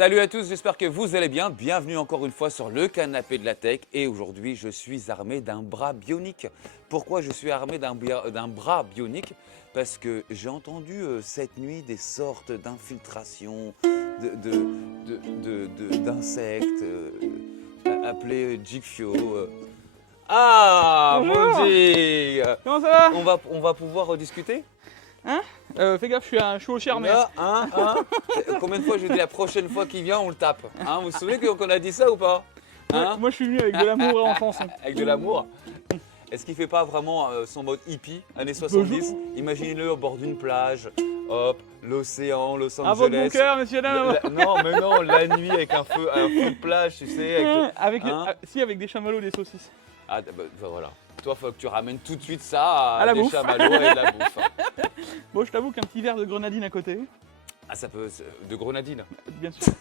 Salut à tous, j'espère que vous allez bien. Bienvenue encore une fois sur le canapé de la tech. Et aujourd'hui, je suis armé d'un bras bionique. Pourquoi je suis armé d'un bras bionique? Parce que j'ai entendu cette nuit des sortes d'infiltrations, d'insectes appelés Jigfio. Ah, mon Bonjour. Jig! Comment ça va? On va pouvoir discuter? Hein? Fais gaffe, je suis au charme. Là, combien de fois je dis la prochaine fois qu'il vient, on le tape? Vous vous souvenez qu'on a dit ça ou pas? Moi je suis venu avec de l'amour et en chanson. Avec de l'amour. Est-ce qu'il fait pas vraiment son mode hippie, années 70? Bonjour. Imaginez-le au bord d'une plage, hop, l'océan, Los À votre bon Angeles. cœur, messieurs dames. Non, mais non, la nuit avec un feu de plage, tu sais. Avec, Hein? avec des chamallows, des saucisses. Ah, bah, voilà. Toi, faut que tu ramènes tout de suite ça À la des bouffe. chamallows et de la bouffe. Bon, je t'avoue qu'un petit verre de grenadine à côté, Ah, ça peut. De grenadine. bien sûr.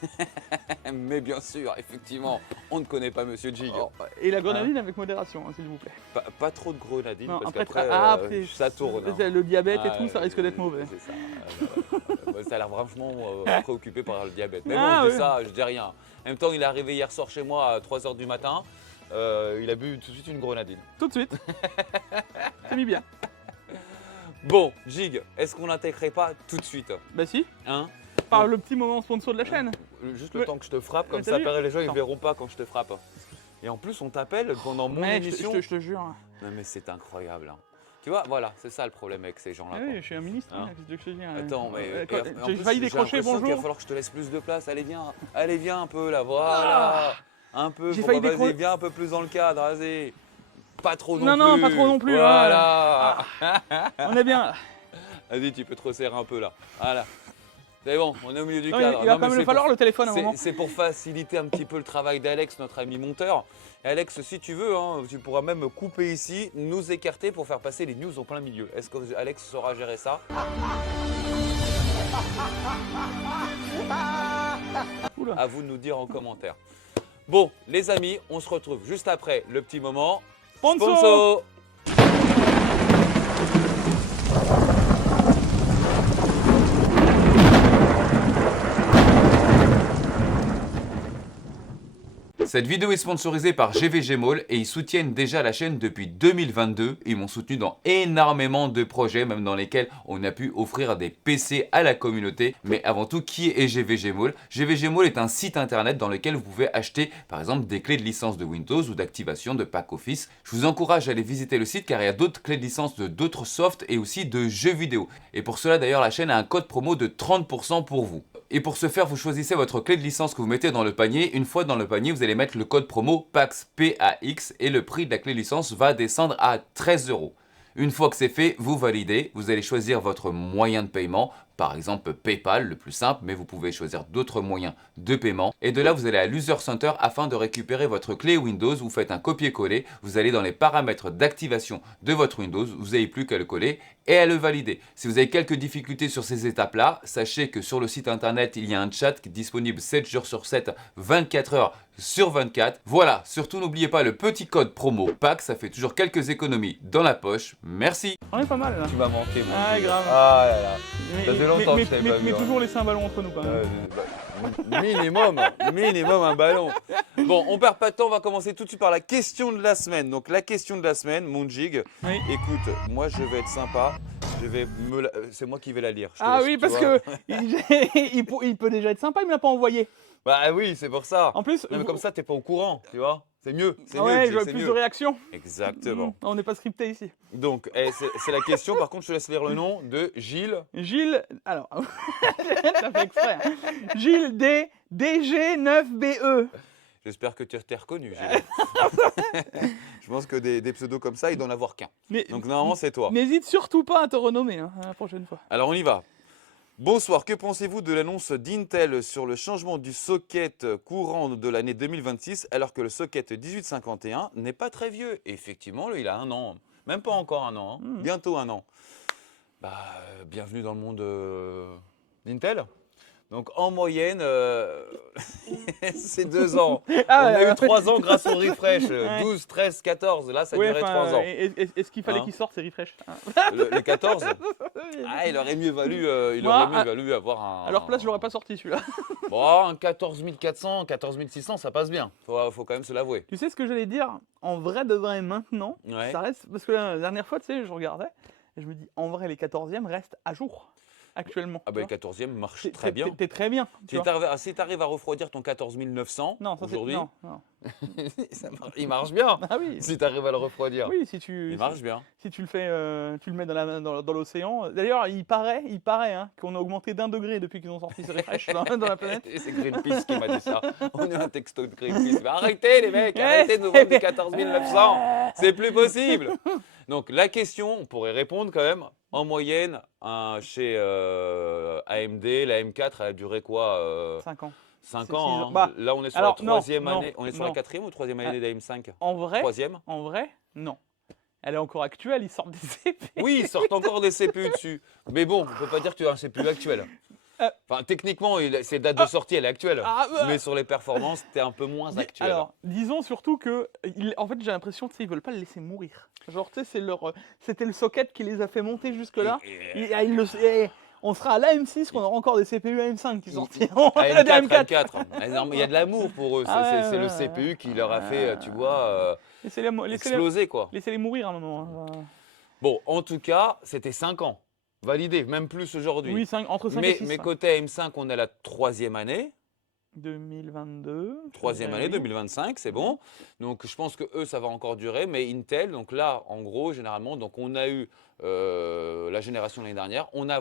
Mais bien sûr, effectivement, on ne connaît pas Monsieur Jig. Oh, et la grenadine avec modération, hein, s'il vous plaît. Pas trop de grenadine, Non, parce après, qu'après, ça tourne. Hein. Le diabète et Ah, tout, ça risque d'être mauvais. C'est ça. Ça a l'air vachement préoccupé par le diabète. Mais Ah, bon, je dis oui. ça, je dis rien. En même temps, il est arrivé hier soir chez moi à 3 h du matin. Il a bu tout de suite une grenadine. Tout de suite. C'est mis bien. Bon, Jig, est-ce qu'on n'intégrerait pas tout de suite? Bah si, Hein? par le petit moment sponsor de la chaîne. Juste le Ouais. temps que je te frappe, comme T'as ça, vu après les gens ils Attends. verront pas quand je te frappe. Et en plus, on t'appelle pendant mon Mec, émission. je te jure. Non mais c'est incroyable. Hein. Tu vois, voilà, c'est ça le problème avec ces gens-là. Ah quoi. oui, je suis un ministre, Hein? qu'est-ce que je te dis, hein. Attends, mais en J'ai plus, failli j'ai décrocher, l'impression qu'il va bonjour. falloir que je te laisse plus de place. Allez viens un peu là, voilà. Un peu, J'ai faut failli pas- vas-y, décrocher. viens un peu plus dans le cadre, vas-y. Pas trop non, Non, plus. non, pas trop non plus, Voilà. On est bien là. Vas-y, tu peux te resserrer un peu là. Voilà. C'est bon, on est au milieu du Non, cadre. il va Non, quand mais même c'est le falloir pour- le téléphone à un moment. C'est pour faciliter un petit peu le travail d'Alex, notre ami monteur. Et Alex, si tu veux, hein, tu pourras même couper ici, nous écarter pour faire passer les news au plein milieu. Est-ce que Alex saura gérer ça? Oula. À vous de nous dire en commentaire. Bon, les amis, on se retrouve juste après le petit moment. Sponsor. Cette vidéo est sponsorisée par GVG Mall et ils soutiennent déjà la chaîne depuis 2022. Ils m'ont soutenu dans énormément de projets, même dans lesquels on a pu offrir des PC à la communauté. Mais avant tout, qui est GVG Mall? GVG Mall est un site internet dans lequel vous pouvez acheter par exemple des clés de licence de Windows ou d'activation de pack Office. Je vous encourage à aller visiter le site car il y a d'autres clés de licence de d'autres softs et aussi de jeux vidéo. Et pour cela d'ailleurs, la chaîne a un code promo de 30% pour vous. Et pour ce faire, vous choisissez votre clé de licence que vous mettez dans le panier. Une fois dans le panier, vous allez mettre le code promo PAX PAX et le prix de la clé de licence va descendre à 13 €. Une fois que c'est fait, vous validez, vous allez choisir votre moyen de paiement, par exemple PayPal, le plus simple, mais vous pouvez choisir d'autres moyens de paiement. Et de là, vous allez à l'User Center afin de récupérer votre clé Windows. Vous faites un copier-coller, vous allez dans les paramètres d'activation de votre Windows, vous n'avez plus qu'à le coller et à le valider. Si vous avez quelques difficultés sur ces étapes-là, sachez que sur le site internet, il y a un chat qui est disponible 7 jours sur 7, 24 heures sur 24. Voilà, surtout n'oubliez pas le petit code promo PAC, ça fait toujours quelques économies dans la poche. Merci. On est pas mal là. Tu m'as manqué, mon Ah, Dieu. grave. Ah là là. Mais, Ça fait longtemps que je t'avais pas vu, mais hein. toujours laisser un ballon entre nous quand même. Minimum un ballon. Bon, on perd pas de temps, on va commencer tout de suite par la question de la semaine. Donc la question de la semaine, mon Jig, Oui. écoute, moi je vais être sympa, c'est moi qui vais la lire. Je te Ah laisse, oui, tu parce vois. que il peut déjà être sympa, il me l'a pas envoyé. Bah oui, c'est pour ça. En plus, Non, mais comme ça, t'es pas au courant, tu vois. C'est mieux, c'est ouais, mieux, Jig, j'aurais c'est plus mieux. de réactions. Exactement. On n'est pas scripté ici. Donc, c'est la question, par contre, je te laisse lire le nom de Gilles. Gilles, alors, ça fait exprès. Hein. Gilles D, DG9BE. J'espère que tu t'es reconnu, Gilles. Je pense que des pseudos comme ça, il doit en avoir qu'un. Mais Donc normalement, c'est toi. n'hésite surtout pas à te renommer hein, la prochaine fois. Alors on y va. Bonsoir, que pensez-vous de l'annonce d'Intel sur le changement du socket courant de l'année 2026 alors que le socket 1851 n'est pas très vieux? Et effectivement, lui, il a 1 an, même pas encore 1 an, hein. Bientôt 1 an. Bienvenue dans le monde d'Intel. Donc en moyenne, c'est 2 ans. Ah, On a ouais, eu 3 ans grâce au refresh. Ouais. 12, 13, 14. Là, ça ouais, durait enfin, 3 ans. Est-ce qu'il fallait Hein qu'il sorte ces refresh? Le 14, ah, il aurait mieux valu, avoir un. À leur place, je l'aurais pas sorti celui-là. Bon, un 14 400, 14 600, ça passe bien. Faut quand même se l'avouer. Tu sais ce que j'allais dire? En vrai de vrai, maintenant, Ouais. ça reste. Parce que la dernière fois, tu sais, je regardais et je me dis, en vrai, les 14e restent à jour actuellement. Ah tu ben le vois. 14e marche très bien. T'es très bien. Tu vois. Si tu arrives à refroidir ton 14 900 Non, ça c'est. aujourd'hui, Non, non. il marche bien. Ah oui. Si tu arrives à le refroidir, Oui, si tu. il marche bien. Si tu le fais, tu le mets dans l'océan. D'ailleurs, il paraît hein, qu'on a augmenté d'1 degré depuis qu'ils ont sorti ces refresh dans la planète. Et c'est Greenpeace qui m'a dit ça. On a un texto de Greenpeace. Mais arrêtez les mecs, Ouais, arrêtez de nous c'est vendre du 14 900. C'est plus possible. Donc la question, on pourrait répondre quand même. En moyenne, chez AMD, la M4, elle a duré quoi 5 ans. 5 C'est ans. 6 ans. Hein. Bah, Là, on est sur alors, la troisième non, année. On est sur non. la quatrième ou troisième année de la M5 En vrai, Troisième. non. Elle est encore actuelle, ils sortent des CPU. Oui, ils sortent encore des CPU dessus. Mais bon, on ne peut pas dire que tu as un CPU actuel. Enfin, techniquement, ses dates de sortie, elle est actuelle. Mais sur les performances, tu es un peu moins actuel. Alors, disons surtout que, en fait, j'ai l'impression qu'ils veulent pas le laisser mourir. Genre, tu sais, c'était le socket qui les a fait monter jusque-là. On sera à l'AM6 qu'on aura encore des CPU AM5 qui sortiront. AM4. Il y a de l'amour pour eux. C'est le ouais, CPU qui leur a fait, tu vois, exploser, quoi. Laissez-les mourir à un moment. Bon, en tout cas, c'était 5 ans. Validé, même plus aujourd'hui. Oui, entre 5 et 6. Mais côté M5, on est à la troisième année. 2022. Troisième année, oui. 2025, c'est bon. Donc je pense que eux, ça va encore durer. Mais Intel, donc là, en gros, généralement, donc on a eu la génération l'année dernière. On va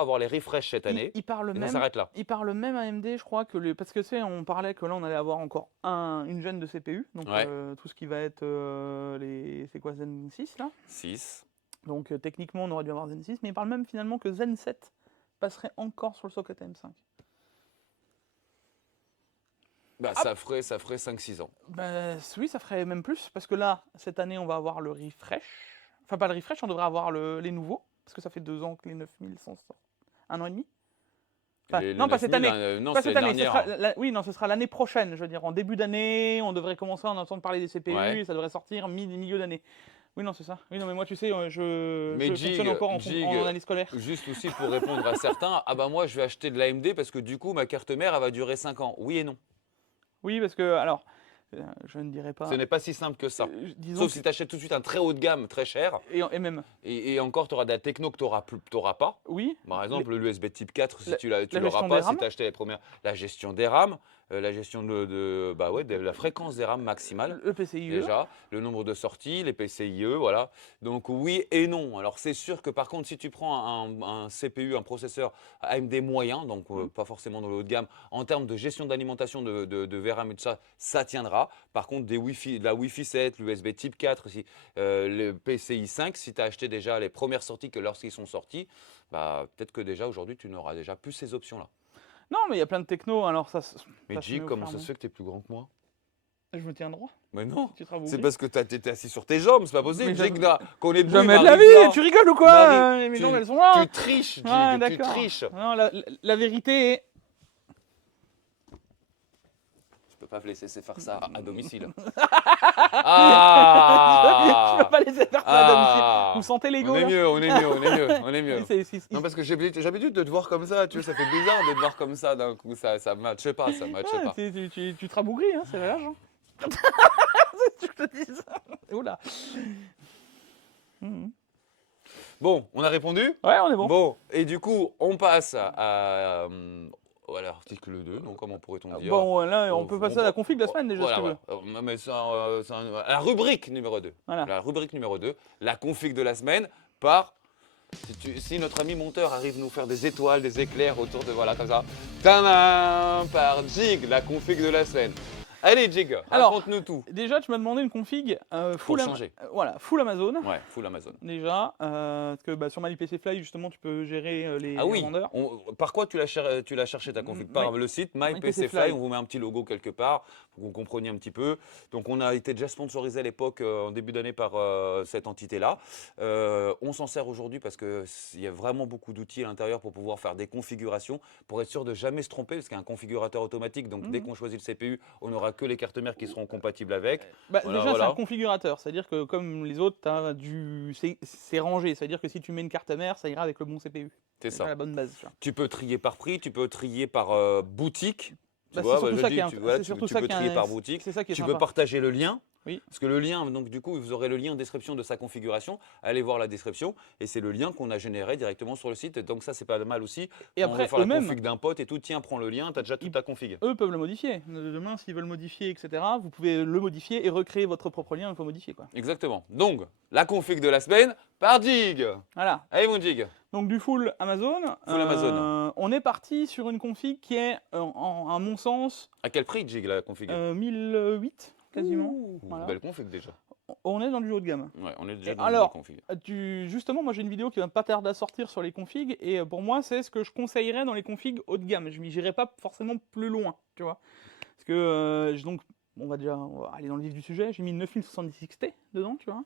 avoir les refresh cette année. Il parle et même. ça s'arrête là. Il parle même AMD, je crois que parce que on parlait que là, on allait avoir encore une gêne de CPU. Donc Ouais. tout ce qui va être c'est quoi Zen 6 là 6. Donc techniquement, on aurait dû avoir Zen 6, mais il parle même finalement que Zen 7 passerait encore sur le socket M5. Bah, ça ferait 5-6 ans. Ben, oui, ça ferait même plus, parce que là, cette année, on va avoir le refresh. Enfin, pas le refresh, on devrait avoir les nouveaux, parce que ça fait 2 ans que les 9100 sortent. 1 an et demi. Enfin, Les non, pas cette 9000, année. non, Pas c'est cette l'année année. dernière. Oui, non, ce sera l'année prochaine. Je veux dire, en début d'année, on devrait commencer à en entendre parler des CPU, Ouais. et ça devrait sortir milieu d'année. Oui, non, c'est ça. Oui, non, mais moi, tu sais, je Mais fonctionne encore en année scolaire. Juste aussi pour répondre à certains, ah bah moi je vais acheter de l'AMD parce que du coup ma carte mère elle va durer 5 ans. Oui et non. Oui, parce que, alors, je ne dirais pas. Ce n'est pas si simple que ça. Disons Sauf si tu achètes tout de suite un très haut de gamme, très cher. et même. Et encore, tu auras de la techno que tu n'auras pas. Oui. Par exemple, l'USB type 4, si tu la l'auras gestion pas, des si RAM. tu as acheté les premières. La gestion des RAM, la gestion de la fréquence des RAM maximale. Le PCIe. Déjà, le nombre de sorties, les PCIe, voilà. Donc oui et non. Alors c'est sûr que par contre, si tu prends un CPU, un processeur AMD moyen, donc pas forcément dans le haut de gamme, en termes de gestion d'alimentation de VRAM et tout ça, ça tiendra. Par contre, de la Wi-Fi 7, l'USB type 4, le PCI 5, si tu as acheté déjà les premières sorties que lorsqu'ils sont sortis, bah, peut-être que déjà aujourd'hui, tu n'auras déjà plus ces options-là. Non, mais il y a plein de techno, alors ça. Mais Jig, comment ça se fait que tu es plus grand que moi? Je me tiens droit. Mais non, Tu te rabouilles. c'est parce que tu étais assis sur tes jambes, c'est pas possible. Mais Jig, là, qu'on est debout, Jamais il de la m'arrive vie, là. tu rigoles ou quoi Marie, mes jambes, elles sont là. Tu triches, Jig, Ah, tu d'accord. triches. Non, la vérité est. Je peux pas laisser faire ça à domicile. Je Ah peux pas laisser faire ça à domicile. Vous sentez l'ego On est là mieux, on est mieux, on est mieux, on est mieux. Non, Non, parce que j'ai l'habitude de te voir comme ça, tu vois, ça fait bizarre de te voir comme ça d'un coup, ça matche pas, ça matche pas. tu te rabougris, hein, c'est l'âge. Hein. C'est ce que je te dis ça. Oula. Bon, on a répondu? Ouais, on est bon. Bon, et du coup, on passe à l'article 2, donc comment pourrait-on dire? Bon, là, on peut passer à la config de la semaine déjà, Voilà, si tu veux. voilà. Mais la rubrique numéro 2. Voilà. La rubrique numéro 2, la config de la semaine par... Si notre ami monteur arrive nous faire des étoiles, des éclairs autour de... Voilà, comme ça. Tadam, par Jig, la config de la semaine. Allez, Jig, Alors, raconte-nous tout. Déjà, tu m'as demandé une config full, changer. voilà, full Amazon. Ouais, full Amazon. Déjà, parce que sur MyPCFly, justement, tu peux gérer les Ah oui, vendeurs. par quoi tu l'as cherché ta config? Par le site MyPCFly, on vous met un petit logo quelque part pour que vous compreniez un petit peu. Donc on a été déjà sponsorisé à l'époque, en début d'année, par cette entité-là. On s'en sert aujourd'hui parce qu'il y a vraiment beaucoup d'outils à l'intérieur pour pouvoir faire des configurations, pour être sûr de jamais se tromper, parce qu'il y a un configurateur automatique, donc dès qu'on choisit le CPU, on n'aura que les cartes mères qui seront compatibles avec. Déjà, c'est un configurateur, c'est-à-dire que comme les autres, c'est rangé, c'est-à-dire que si tu mets une carte mère, ça ira avec le bon CPU. C'est ça. La bonne base. Tu vois. Tu peux trier par prix, tu peux trier par boutique. C'est surtout ça qui est tu peux trier par boutique. C'est ça qui est tu sympa. peux partager le lien. Oui. Parce que le lien, donc du coup, vous aurez le lien en description de sa configuration. Allez voir la description. Et c'est le lien qu'on a généré directement sur le site. Et donc ça, c'est pas mal aussi. Et après, on veut faire la config d'un pote et tout. Tiens, prends le lien, tu as déjà toute ta config. Eux peuvent le modifier. Demain, s'ils veulent modifier, etc., vous pouvez le modifier et recréer votre propre lien. Il faut modifier, quoi. Exactement. Donc, la config de la semaine par Jig. Voilà. Allez, mon Jig. Donc du full Amazon. Full Amazon. On est parti sur une config qui est, à mon sens, À quel prix, Jig, la config? 1008 quasiment. Voilà. Belle config déjà. On est dans du haut de gamme. Ouais, on est déjà dans la config. Justement, moi j'ai une vidéo qui va pas tarder à sortir sur les configs et pour moi c'est ce que je conseillerais dans les configs haut de gamme. Je n'irai pas forcément plus loin, tu vois. Parce que donc on va aller dans le vif du sujet. J'ai mis 9070 XT dedans, tu vois.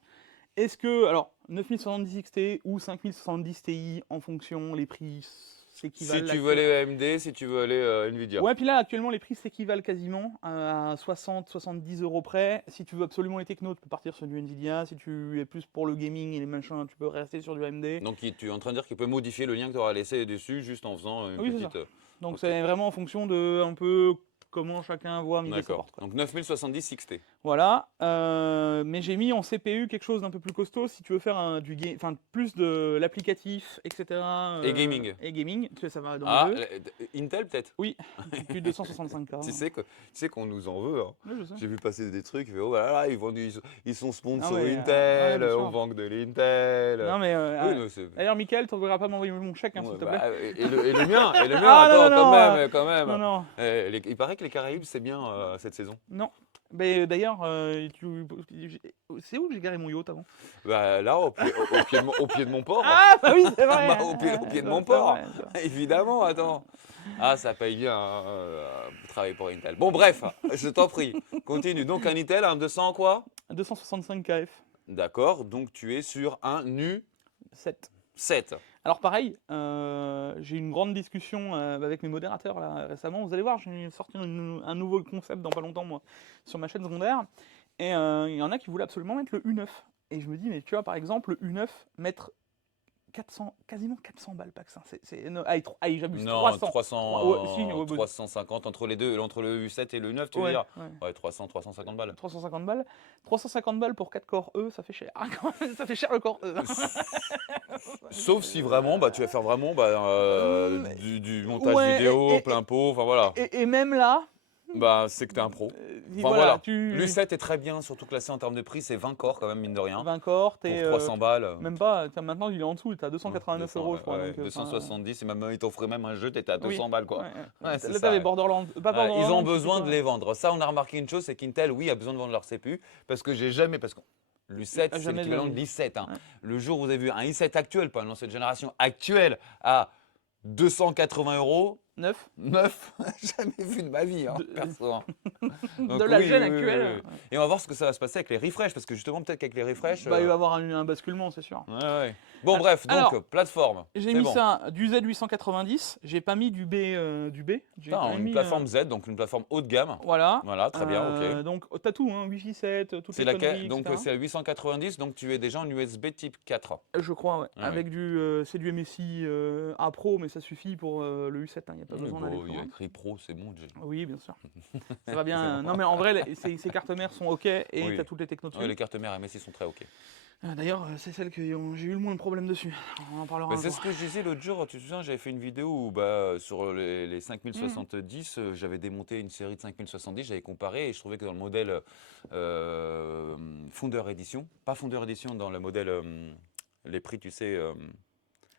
Est-ce que, alors, 9070 XT ou 5070 Ti en fonction, les prix s'équivalent. Si tu veux aller AMD, si tu veux aller Nvidia. Ouais, puis là, actuellement, les prix s'équivalent quasiment à 60-70 euros près. Si tu veux absolument les technos, tu peux partir sur du Nvidia. Si tu es plus pour le gaming et les machins, tu peux rester sur du AMD. Donc, tu es en train de dire qu'il peut modifier le lien que tu auras laissé dessus juste en faisant une petite. Donc, c'est vraiment en fonction de un peu comment chacun voit midi D'accord. Donc 9070 XT. Voilà. Mais j'ai mis en CPU quelque chose d'un peu plus costaud si tu veux faire plus de l'applicatif, etc. Et gaming. Et gaming, tu sais, ça va dans le jeu. Intel peut-être. Oui, plus de 265K. Tu sais qu'on nous en veut. Hein. Oui, je sais. J'ai vu passer des trucs, oh là là, ils sont sponsors Intel, on vend de l'Intel. Non mais d'ailleurs, Mickaël, tu ne verras pas m'envoyer mon chèque, s'il te plaît. Et le mien, Ah, quand même. Non. Il paraît que les Caraïbes, c'est bien cette saison. Non. Mais d'ailleurs, c'est où que j'ai garé mon yacht avant? Bah là, au pied de mon port. Ah bah oui, c'est vrai. Au pied de mon port. Évidemment, attends. Ah, ça paye bien travailler pour Intel. Bon, bref, je t'en prie, continue. Donc un Intel, un 200 quoi? 265 KF. D'accord, donc tu es sur un U7. 7. Alors pareil, j'ai eu une grande discussion avec mes modérateurs là, récemment. Vous allez voir, j'ai sorti un nouveau concept dans pas longtemps moi sur ma chaîne secondaire. Et il y en a qui voulaient absolument mettre le U9. Et je me dis, mais tu vois par exemple le U9, mettre quasiment 400 balles pas que ça. J'abuse. Non, 350 entre les deux, entre le U7 et le U9, tu veux dire? Ouais, 350 balles. 350 balles. 350 balles pour 4 corps E, ça fait cher. Ça fait cher le corps E. Sauf si vraiment, tu vas faire vraiment du montage vidéo, plein pot, enfin voilà. Et même là. C'est que t'es un pro. Voilà. L'U7 est très bien, surtout classé en termes de prix, c'est 20 corps quand même, mine de rien. 20 corps, pour 300 balles. Même pas, maintenant il est en dessous, t'es à 289 euros, je crois. Ouais, 270, et même ils t'offraient même un jeu, t'étais à 200 balles quoi. Là, t'avais Borderlands. Ils ont besoin de les vendre. Ça, on a remarqué une chose, c'est qu'Intel, oui, a besoin de vendre leur CPU, parce que l'U7, c'est l'équivalent de l'i7. Hein. Le jour où vous avez vu un i7 actuel, pas dans cette génération actuelle, à 280 euros. 9, jamais vu de ma vie, perso. Donc, de la gêne actuelle. Et on va voir ce que ça va se passer avec les refresh, parce que justement, peut-être qu'avec les refresh. Il va y avoir un basculement, c'est sûr. Ouais. Bon, bref, donc, plateforme. J'ai mis ça du Z890, j'ai pas mis du B. Une plateforme Z, donc une plateforme haut de gamme. Voilà, très bien, ok. Donc, t'as tout, Wi-Fi 7, toutes les conneries, donc, c'est à 890, donc tu es déjà en USB type 4. Je crois, ouais. Avec c'est du MSI A Pro, mais ça suffit pour le U7, il n'y a pas besoin d'aller plus loin. Il y a écrit Pro, c'est bon, Jay. Oui, bien sûr. Ça va bien. Non, mais en vrai, ces cartes mères sont OK et tu as toutes les technos dessus. Les cartes mères MSI sont très OK. D'ailleurs, c'est celle que j'ai eu le moins de problèmes dessus. On en parlera un jour. C'est ce que je disais l'autre jour. Tu te souviens, j'avais fait une vidéo où sur les 5070, j'avais démonté une série de 5070, j'avais comparé et je trouvais que dans le modèle Founder Edition, pas Founder Edition, dans le modèle, les prix, tu sais…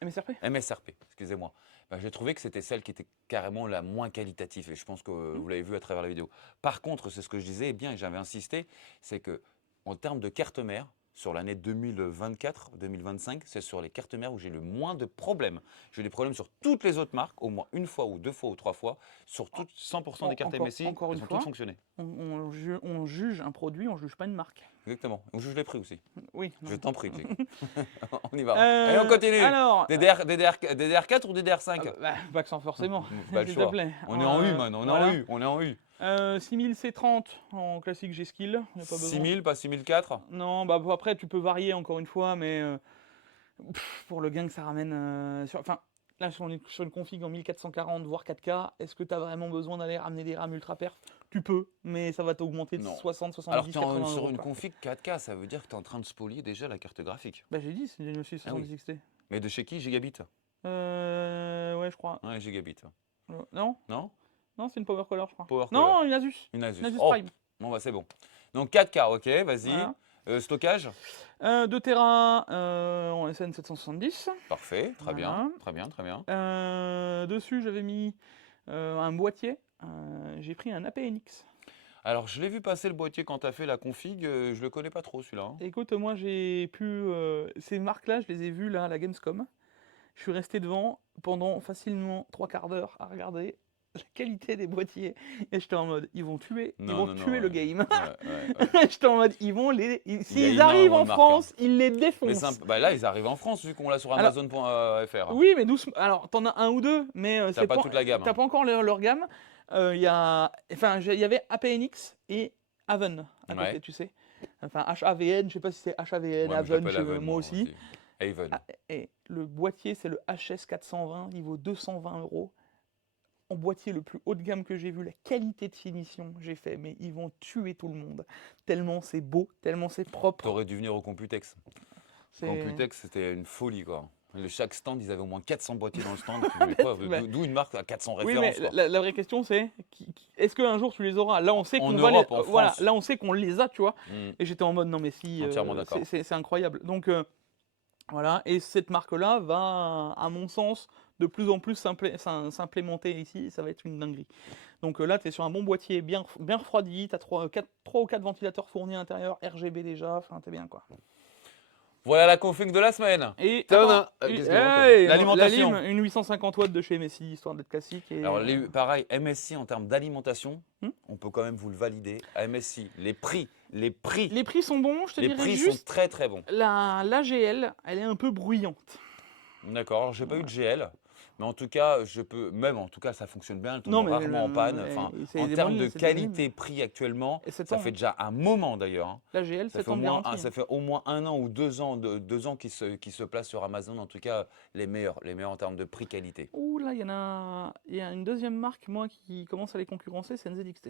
MSRP, MSRP, excusez-moi. Bah, j'ai trouvé que c'était celle qui était carrément la moins qualitative et je pense que vous l'avez vu à travers la vidéo. Par contre, c'est ce que je disais bien et j'avais insisté, c'est que en termes de carte mère, sur l'année 2024-2025, c'est sur les cartes mères où j'ai le moins de problèmes. J'ai des problèmes sur toutes les autres marques, au moins une fois ou deux fois ou trois fois. Sur toutes 100% des cartes MSI, encore elles une ont fois, toutes fonctionné. on juge un produit, on juge pas une marque. Exactement. On juge les prix aussi. Oui. Je t'en prie, Jig. On y va. Allez, on continue. Alors, DDR4 ou DDR5 pas que sans forcément, Pas le s'il choix. te plaît. On est en U, man. On est en U. On est en U. 6000 C30 en classique G-Skill. 6000, pas 6004. Non, bah après tu peux varier encore une fois, mais pour le gain que ça ramène. Enfin, là sur une config en 1440 voire 4K, est-ce que tu as vraiment besoin d'aller ramener des RAM ultra perf? Tu peux, mais ça va t'augmenter de Non. 60, 70, Alors, 80 sur euros, une quoi. config 4K, ça veut dire que tu es en train de spolier déjà la carte graphique. Bah j'ai dit, c'est une 670 XT. Mais de chez qui? Gigabit? Ouais, je crois. Ouais, Gigabit. Non, Non? non, c'est une Power Color, je crois. Power Non, Color. une Asus. Une Asus. Une Asus Oh, Prime. bon, bah c'est bon. Donc 4K, ok, vas-y. Voilà. Stockage? 2 Tera en SN770. Parfait, très bien, Voilà. très bien, très bien. Dessus, j'avais mis un boîtier. J'ai pris un APNX. Alors, je l'ai vu passer le boîtier quand tu as fait la config, je le connais pas trop celui-là. Hein. Écoute, moi, j'ai pu. Ces marques-là, je les ai vues là, à la Gamescom. Je suis resté devant pendant facilement 3 quarts d'heure à regarder la qualité des boîtiers. Et j'étais en mode, ils vont tuer, le game. J'étais en mode, ils vont les. S'ils arrivent en France, ils les défoncent. Bah là, ils arrivent en France vu qu'on l'a sur Amazon.fr. Oui, mais doucement. Alors, t'en as un ou deux, mais t'as pas toute la gamme. T'as pas encore leur gamme. Il y avait APNX et Haven à côté, tu sais. Enfin, HAVN, je sais pas si c'est HAVN, Ouais, Haven, moi aussi. Haven. Et le boîtier, c'est le HS420, il vaut 220 euros. En boîtier le plus haut de gamme que j'ai vu, la qualité de finition, j'ai fait, mais ils vont tuer tout le monde. Tellement c'est beau, tellement c'est propre. T'aurais dû venir au Computex. Computex, c'était une folie, quoi. Chaque stand, ils avaient au moins 400 boîtiers dans le stand. D'où une marque à 400 références. Oui, mais la vraie question, c'est est-ce qu'un jour tu les auras? Là, on sait qu'on va les. Voilà, là, on sait qu'on les a, tu vois. Et j'étais en mode non, mais si. Entièrement d'accord. C'est incroyable. Donc, voilà. Et cette marque-là va, à mon sens, de plus en plus s'implémenter ici. Ça va être une dinguerie. Donc là, tu es sur un bon boîtier bien refroidi. Tu as 3 ou 4 ventilateurs fournis à l'intérieur, RGB déjà. Enfin, t'es bien, quoi. Voilà la config de la semaine. Et l'alimentation. Une 850 watts de chez MSI, histoire d'être classique. Et alors, pareil, MSI en termes d'alimentation, on peut quand même vous le valider. À MSI, les prix. Les prix sont bons, je te dirais juste. Les prix sont très très bons. L'AGL, elle est un peu bruyante. D'accord, alors j'ai pas eu de GL. Mais en tout cas, ça fonctionne bien, elle tombe rarement en panne. Enfin, en termes de qualité-prix actuellement, ça fait déjà un moment d'ailleurs. Hein. La GL, ça fait au moins 1 an ou 2 ans, 2 ans qui se placent sur Amazon, en tout cas les meilleurs en termes de prix-qualité. Ouh là, il y a une deuxième marque, moi, qui commence à les concurrencer, c'est NZXT.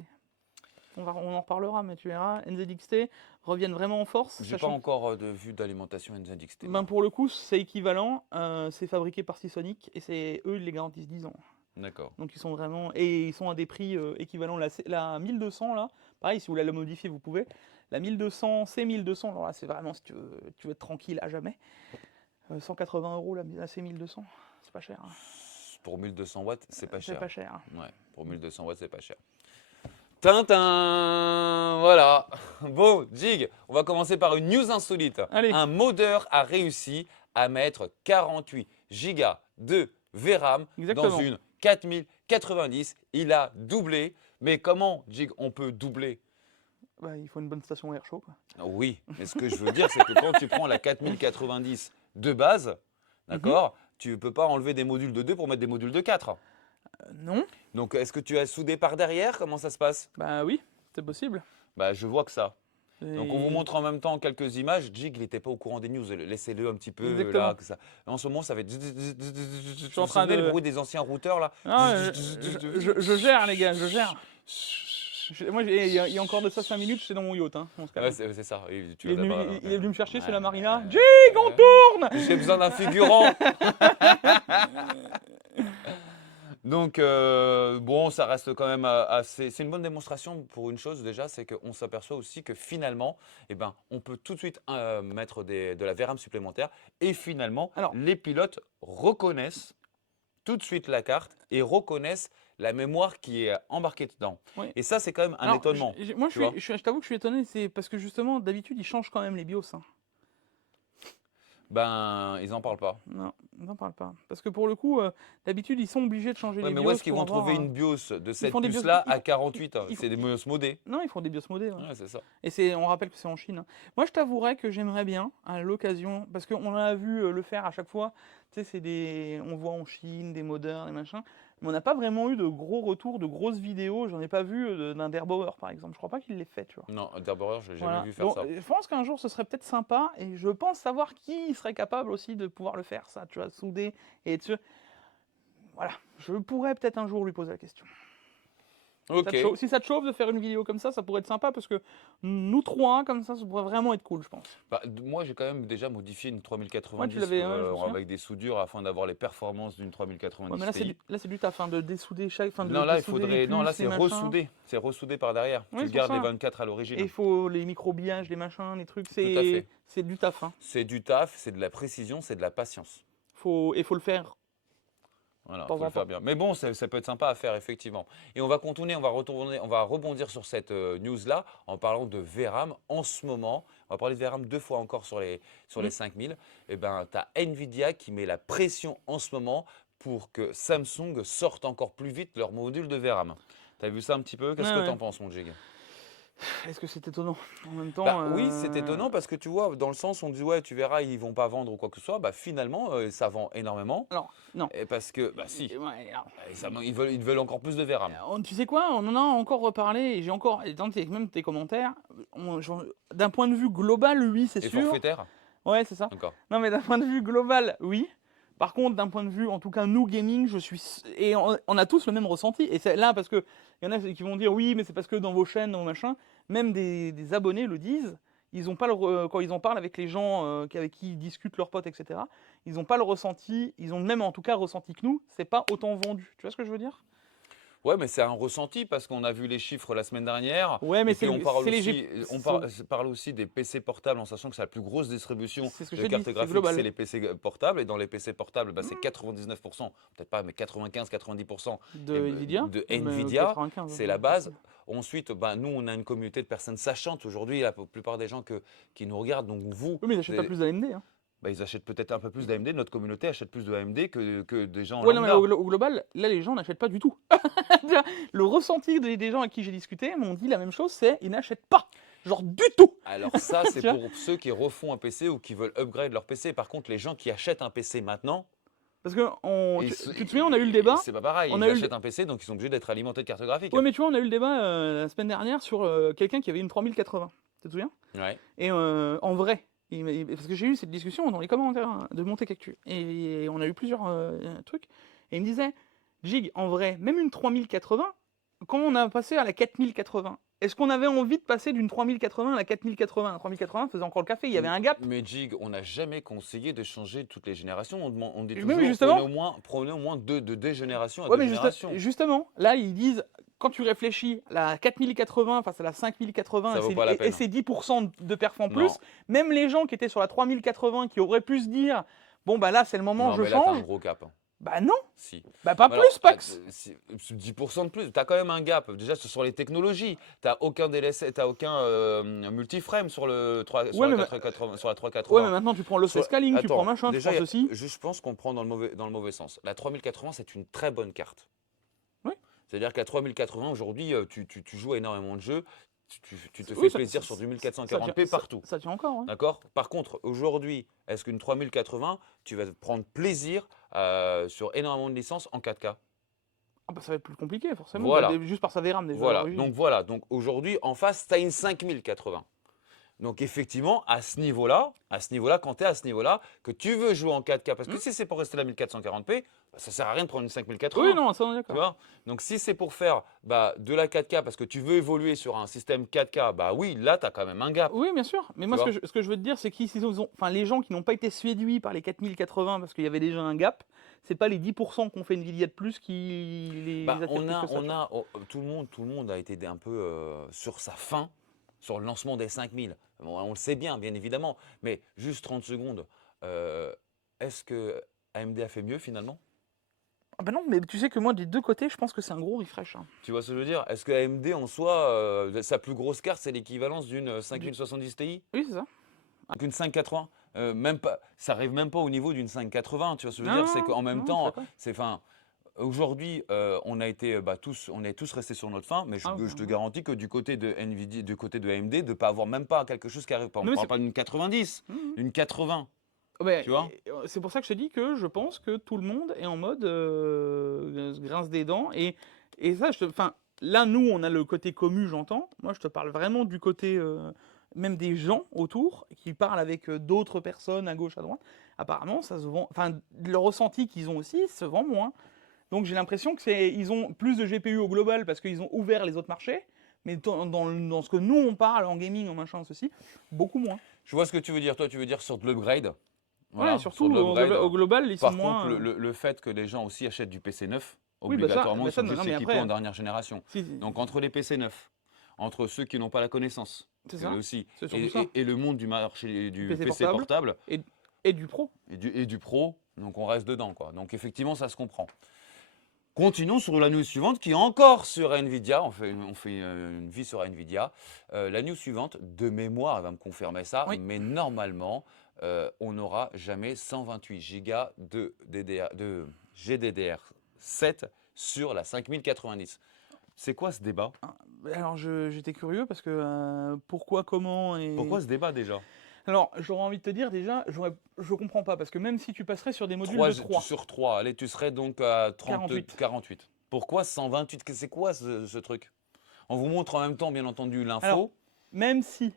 On en reparlera, mais tu verras, NZXT reviennent vraiment en force. J'ai pas encore de vue d'alimentation NZXT. Ben pour le coup, c'est équivalent. C'est fabriqué par Seasonic et ils les garantissent 10 ans. D'accord. Donc ils sont vraiment. Et ils sont à des prix équivalents. La 1200, là, pareil, si vous voulez la modifier, vous pouvez. La 1200, C1200, alors là, c'est vraiment si tu veux être tranquille à jamais. 180 € la C1200, c'est pas cher. Hein. Pour 1200 watts, c'est pas cher. C'est pas cher. Ouais, pour 1200 watts, c'est pas cher. Tintin, voilà. Bon, Jig, on va commencer par une news insolite. Allez. Un modeur a réussi à mettre 48 gigas de VRAM dans une 4090. Il a doublé. Mais comment, Jig, on peut doubler? Bah, il faut une bonne station air chaud, quoi. Oui, mais ce que je veux dire, c'est que quand tu prends la 4090 de base, d'accord, tu ne peux pas enlever des modules de 2 pour mettre des modules de 4. Non. Donc, est-ce que tu as soudé par derrière? Comment ça se passe? Bah oui, c'est possible. Bah, je vois que ça. Donc, on vous montre en même temps quelques images. Jig, il n'était pas au courant des news. Laissez-le un petit peu là. Que ça. En ce moment, ça va être. Je suis en train de. Le bruit des anciens routeurs là. Ah, je gère, les gars, je gère. Moi, il y a encore de ça 5 minutes, j'étais dans mon yacht. Hein, ouais, c'est ça. Il est venu me chercher, c'est la marina. Jig, on tourne! J'ai besoin d'un figurant. Donc, bon, ça reste quand même assez. C'est une bonne démonstration pour une chose déjà, c'est qu'on s'aperçoit aussi que finalement, on peut tout de suite mettre de la VRAM supplémentaire et finalement, les pilotes reconnaissent tout de suite la carte et reconnaissent la mémoire qui est embarquée dedans. Oui. Et ça, c'est quand même un Alors, étonnement. moi, tu vois. je t'avoue que je suis étonné, c'est parce que justement, d'habitude, ils changent quand même les BIOS. Hein. Ben, ils n'en parlent pas. Non, on n'en parle pas. Parce que pour le coup, d'habitude, ils sont obligés de changer Ouais, les mais BIOS où est-ce qu'ils pour vont trouver avoir, une BIOS de cette font des BIOS, puce-là ils à font- 48? ils font- C'est des BIOS modés. Non, ils font des BIOS modés. Ouais. Ouais, c'est ça. Et on rappelle que c'est en Chine. Hein. Moi, je t'avouerais que j'aimerais bien, à l'occasion, parce qu'on a vu le faire à chaque fois. Tu sais, on voit en Chine des modeurs, des machins. Mais on n'a pas vraiment eu de gros retours, de grosses vidéos. J'en ai pas vu d'un Derbauer, par exemple. Je crois pas qu'il l'ait fait, tu vois. Non, Derborer, je l'ai jamais Voilà. vu faire Donc, ça. je pense qu'un jour, ce serait peut-être sympa. Et je pense savoir qui serait capable aussi de pouvoir le faire, ça. Tu vois, souder et être sûr. Voilà. Je pourrais peut-être un jour lui poser la question. Ok. Si ça te chauffe de faire une vidéo comme ça pourrait être sympa parce que nous trois, comme ça pourrait vraiment être cool, je pense. Bah, moi, j'ai quand même déjà modifié une Ouais, 3090 tu l'avais, je me souviens. avec des soudures afin d'avoir les performances d'une Ouais, 3090 mais Ti. là, c'est du taf, hein, de dessouder de Non, là, il dessouder les faudrait. Non, là, puces, les c'est machins. ressoudé. C'est ressoudé par derrière. Ouais, Tu c'est pour gardes les ça. 24 à Et l'origine. il faut les micro-billages, les machins, les trucs, Tout à fait. c'est du taf. Hein. C'est du taf, c'est de la précision, c'est de la patience. Faut le faire Voilà, de temps faut le en faire temps. bien. Mais bon, ça peut être sympa à faire, effectivement. Et on va continuer, on va rebondir sur cette news-là en parlant de VRAM. En ce moment, on va parler de VRAM deux fois encore sur les 5000. Et ben, tu as Nvidia qui met la pression en ce moment pour que Samsung sorte encore plus vite leur module de VRAM. Tu as vu ça un petit peu? Qu'est-ce Ouais, que ouais. tu en penses, mon Jig? Est-ce que c'est étonnant? En même temps, Bah oui, c'est étonnant parce que tu vois, dans le sens où on dit ouais, tu verras, ils vont pas vendre ou quoi que ce soit. Bah finalement, ça vend énormément. alors, non. Et parce que, bah si, Ouais, alors, ils veulent encore plus de VRAM. tu sais quoi? On en a encore reparlé et j'ai encore, et même tes commentaires, d'un point de vue global, oui, c'est Et sûr. forfaitaire? Ouais, c'est ça. D'accord. Non, mais d'un point de vue global, oui. Par contre, d'un point de vue, en tout cas, nous, gaming, et on a tous le même ressenti. Et c'est là, parce que il y en a qui vont dire, oui, mais c'est parce que dans vos chaînes, dans vos machins, même des abonnés le disent, ils ont pas quand ils en parlent avec les gens avec qui ils discutent leurs potes, etc., ils n'ont pas le ressenti, ils ont même en tout cas ressenti que nous, c'est pas autant vendu. Tu vois ce que je veux dire? Ouais, mais c'est un ressenti parce qu'on a vu les chiffres la semaine dernière. Ouais, mais Et puis on parle c'est les aussi, parle aussi des PC portables en sachant que c'est la plus grosse distribution c'est ce que de je te cartes dis, c'est graphiques, global. c'est les PC portables. Et dans les PC portables, bah, c'est 99%, peut-être pas, mais 95-90% De Nvidia, de mais Nvidia. 95, C'est la base. Ensuite, bah, nous, on a une communauté de personnes sachantes aujourd'hui, la plupart des gens qui nous regardent. Donc vous, Oui, mais ils n'achètent pas plus d'AMD. Hein. bah, ils achètent peut-être un peu plus d'AMD. Notre communauté achète plus de AMD que des gens Ouais, non, mais lambda. au global, là, les gens n'achètent pas du tout. Le ressenti des gens avec qui j'ai discuté m'ont dit la même chose, c'est ils n'achètent pas. Genre du tout. Alors ça, c'est Tu vois? pour ceux qui refont un PC ou qui veulent upgrade leur PC. Par contre, les gens qui achètent un PC maintenant, Parce que tu te souviens, on a eu le et débat. c'est pas pareil. On Ils a eu le achètent un PC, donc ils sont obligés d'être alimentés de cartes graphiques. Ouais, mais tu vois, on a eu le débat la semaine dernière sur quelqu'un qui avait une 3080. Tu te souviens? Ouais. Et en vrai, parce que j'ai eu cette discussion dans les commentaires hein, de Montec Actu. Et on a eu plusieurs trucs. Et il me disait, Jig, en vrai, même une 3080, quand on a passé à la 4080, est-ce qu'on avait envie de passer d'une 3080 à la 4080? La 3080 faisait encore le café, il y avait un gap. Mais Jig, on n'a jamais conseillé de changer toutes les générations. On dit Oui, toujours mais justement. prenez au moins deux générations à Ouais, deux mais générations. justement, là, ils disent, quand tu réfléchis, la 4080 face à la 5080, Ça vaut pas la et peine. c'est 10% de perf en Non. plus, même les gens qui étaient sur la 3080, qui auraient pu se dire, bon, bah là, c'est le moment, Non, je mais là, t'as un change. gros cap. Bah non, Si. bah pas Alors, plus, Pax. 10% de plus, tu as quand même un gap. Déjà, ce sont les technologies. Tu n'as aucun DLSS, tu n'as aucun multiframe sur, Ouais, mais, 480, sur la ouais, mais 380. maintenant, tu prends le scaling, tu prends machin, déjà, tu prends ceci. je pense qu'on prend dans le mauvais sens. La 3080, c'est une très bonne carte. Oui. C'est-à-dire qu'à 3080, aujourd'hui, tu joues à énormément de jeux. Tu te Oui, fais plaisir sur du ça 1440p tient- partout. Ça tient encore, ouais. D'accord? Par contre, aujourd'hui, est-ce qu'une 3080, tu vas te prendre plaisir sur énormément de licences en 4K? Ah bah ça va être plus compliqué, forcément, Voilà. bah, juste par sa VRAM déjà. à Voilà. l'origine. Donc aujourd'hui, en face, tu as une 5080. Donc effectivement, à ce niveau-là, quand tu es à ce niveau-là, que tu veux jouer en 4K, parce que si c'est pour rester à 1440p, bah, ça sert à rien de prendre une 5080. Oui, non, ça on est Tu d'accord. vois? Donc si c'est pour faire de la 4K parce que tu veux évoluer sur un système 4K, bah oui, là tu as quand même un gap. Oui, bien sûr. Mais moi, vois ce que je veux te dire, c'est qu'ils enfin, les gens qui n'ont pas été séduits par les 4080 parce qu'il y avait déjà un gap, c'est pas les 10% qu'on fait Nvidia de plus qui les Bah, attirent plus que ça, tu vois. tout le monde a été un peu sur sa faim sur le lancement des 5000. Bon, on le sait bien évidemment, mais juste 30 secondes. Est-ce que AMD a fait mieux finalement? Ah bah non, mais tu sais que moi, des deux côtés, je pense que c'est un gros refresh. Hein. Tu vois ce que je veux dire? Est-ce que AMD en soi, sa plus grosse carte, c'est l'équivalence d'une 5070 Ti? Oui, c'est ça. Donc une 580? Même pas, ça arrive même pas au niveau d'une 580, tu vois ce que je veux dire? C'est Non, qu'en même non, je sais temps, pas. c'est, enfin, aujourd'hui, on a été on est tous restés sur notre faim, mais Ah, je te garantis que du côté de Nvidia, du côté de AMD, de pas avoir même pas quelque chose qui arrive. On non, mais parle pas d'une 90, Mhm. d'une 80, Oh, mais, tu vois? c'est pour ça que je te dis que je pense que tout le monde est en mode grince des dents. Et ça, enfin, là, nous, on a le côté commu, j'entends. Moi, je te parle vraiment du côté même des gens autour qui parlent avec d'autres personnes à gauche, à droite. Apparemment, ça se vend. Enfin, le ressenti qu'ils ont aussi se vend moins. Donc, j'ai l'impression que ils ont plus de GPU au global parce qu'ils ont ouvert les autres marchés. Mais dans ce que nous, on parle en gaming, en machin, ceci, beaucoup moins. Je vois ce que tu veux dire. Toi, tu veux dire sur de l'upgrade. Ouais, Voilà, surtout sur de l'upgrade. au global, ils sont Par contre, moins. Le fait que les gens aussi achètent du PC neuf, Oui, obligatoirement, bah ils ça, sont non, juste mais équipés après, en dernière génération. si, Donc, entre les PC neufs, entre ceux qui n'ont pas la connaissance, c'est ça. aussi, C'est surtout ça. et le monde du marché Du du PC PC portable et, et du pro. et du pro, donc on reste dedans, quoi. Donc, effectivement, ça se comprend. Continuons sur la news suivante qui est encore sur Nvidia. On fait une vie sur Nvidia. La news suivante, de mémoire, elle va me confirmer ça, Oui. mais normalement, on n'aura jamais 128 Go de GDDR7 sur la 5090. C'est quoi ce débat? Alors, j'étais curieux parce que pourquoi, comment et. Pourquoi ce débat déjà? Alors, j'aurais envie de te dire déjà, je comprends pas parce que même si tu passerais sur des modules 3 de 3, sur 3, allez, tu serais donc à 48. 48. Pourquoi 128? C'est quoi ce truc? On vous montre en même temps, bien entendu, Alors, l'info. même si